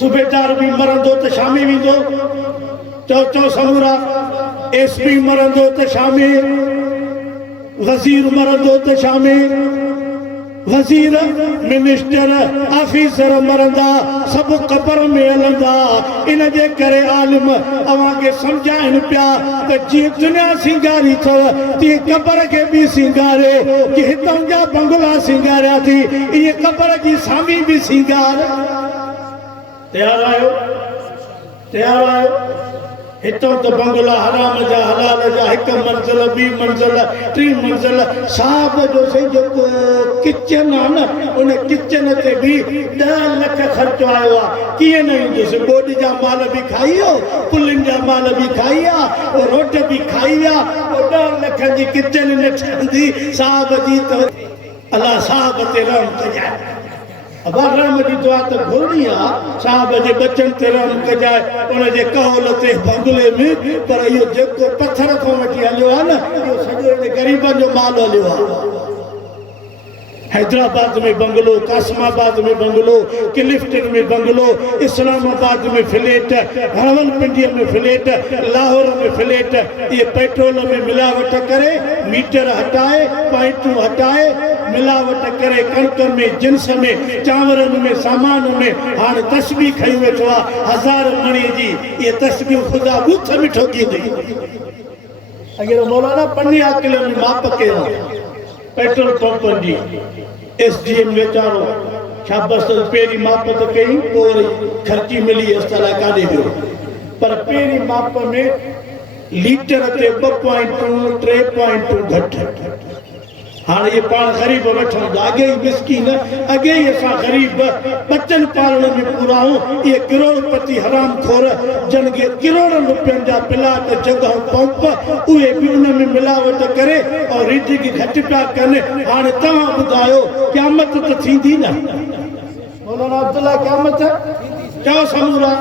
सूबेदार भी मरंदो त शामी वेंदो चौ समूरा एसपी मरंदो त शामी वज़ीर मरंदो त शामी वज़ीर मिनिस्टर ऑफिसर मरंदा सब कबर में हलंदा इन जे करे आलिम अवां के समझाइन पिया त जी दुनिया सिंगारी थव ती कबर के भी सिंगारे कि हितां जा बंगला सिंगारिया थी ये कबर जी सामी भी सिंगार तैयार आयो हितों तो बंगला हराम जा हलाल जा एक मंजिल बी मंजिल टी मंजिल साहब जो सही जो किचन है ना उन किचन ते भी 10 लाख खर्चो आयो आ किए नहीं जैसे बोड जा माल भी खाइयो पुलिन जा माल भी खाइया और रोट भी खाइया और 10 लाख जी किचन न ठंदी साहब जी तो अल्लाह साहब ते रहम कजाए अब राम जी दुआ तो घुरणी आ साहब जे बचन ते रहम कजाए उन जे कौल ते बंगले में पर यो जेको पत्थर को वठी हलियो आ न यो सॼो गरीबन जो माल हलियो आ हैदराबाद में बंगलो कासमाबाद में बंगलो क्लिफ्टन में बंगलो इस्लामाबाद में फ्लैट रावलपिंडी में फ्लैट लाहौर में फ्लैट ये पेट्रोल में मिलावट करे मीटर हटाए पाइटू हटाए मिलावट करे कणक में जिन्स में चांवरन में सामान में हाणे तस्बीह खई वेठो आ 1000 मणी जी ये तस्बीह खुदा बुथ में ठोकी दी अगर मौलाना पन्नी अकेले में माप के पेट्रोल पंप जी एसडीएम वेचारो शाबाश पेरी माप तो कई और खर्ची मिली इस तरह का दे पर पेरी माप में लीटर ते 2.2 3.2 घट हाँ ये पान गरीब बैठा आगे ही मिस्कीन अगे ही ऐसा गरीब बच्चन पालने में पूरा हूँ ये करोड़पति हराम खोर जन के करोड़ों रुपयन जा प्लाट जगह पंप उहे भी उन में मिलावट करे और रीति की घट पिया कने हाणे तव्हां ॿुधायो क़यामत तो थींदी न मौलाना अब्दुल्ला क़यामत चओ समूरा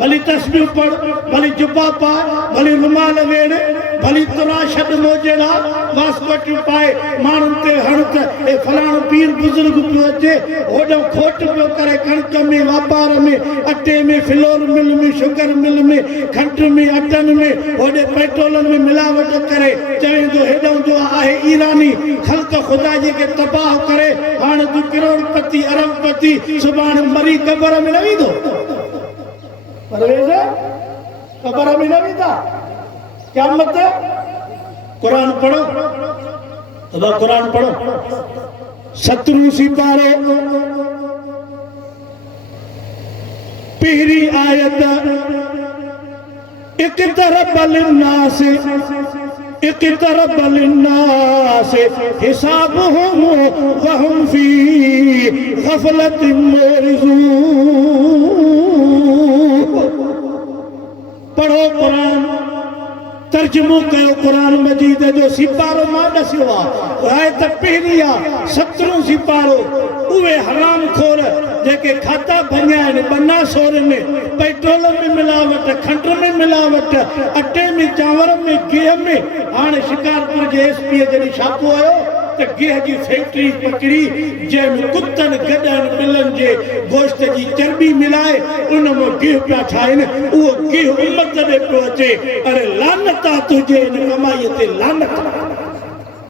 भली तस्बीह पढ़ भली जुब्बा पा भली रुमाल वेड़ भली तुरा छड मोजड़ा वास्कोट पाए मानन ते हणत ए फलाण पीर बुजुर्ग पियो अचे ओडो खोट पियो करे कणक में व्यापार में अटे में फ्लोर मिल में शुगर मिल में खंड में अटन में ओडे पेट्रोल में मिलावट करे चवेंदो हेडो जो आहे ईरानी खल्क खुदा जी के तबाह करे हाण तू करोड़पति अरबपति सुभाण मरी कबर में न वेंदो परवेज कबर में न वेंदा क़यामत कुरान पढ़ो अदा कुरान पढ़ो 17 सिपारे पहली आयत इक़्तरब लिन्नास हिसाबुहुम व हुम फी गफलतिन मुरिज़ून पढ़ो कुरान तर्जुमो कयो कुरान मजीद जो सिपारो मां दसियो आहे त पहिरी आ 17 सिपारो उहे हराम खोर जेके खाता भञा आहिनि बन्ना सोर में पेट्रोल में मिलावट खंड में मिलावट अटे में चांवर में गिह में हाणे शिकारपुर जे एसपी जॾहिं छापो आयो त गिह जी फैक्ट्री पकड़ी जंहिंमें कुतन गॾनि ॿिलनि जे गोश्त जी चर्बी मिलाए उन में गिह पिया ठाहिनि उहो गिह उम्मत ॾे पियो अचे अरे लानत आहे तुंहिंजे इन कमाईअ ते लानत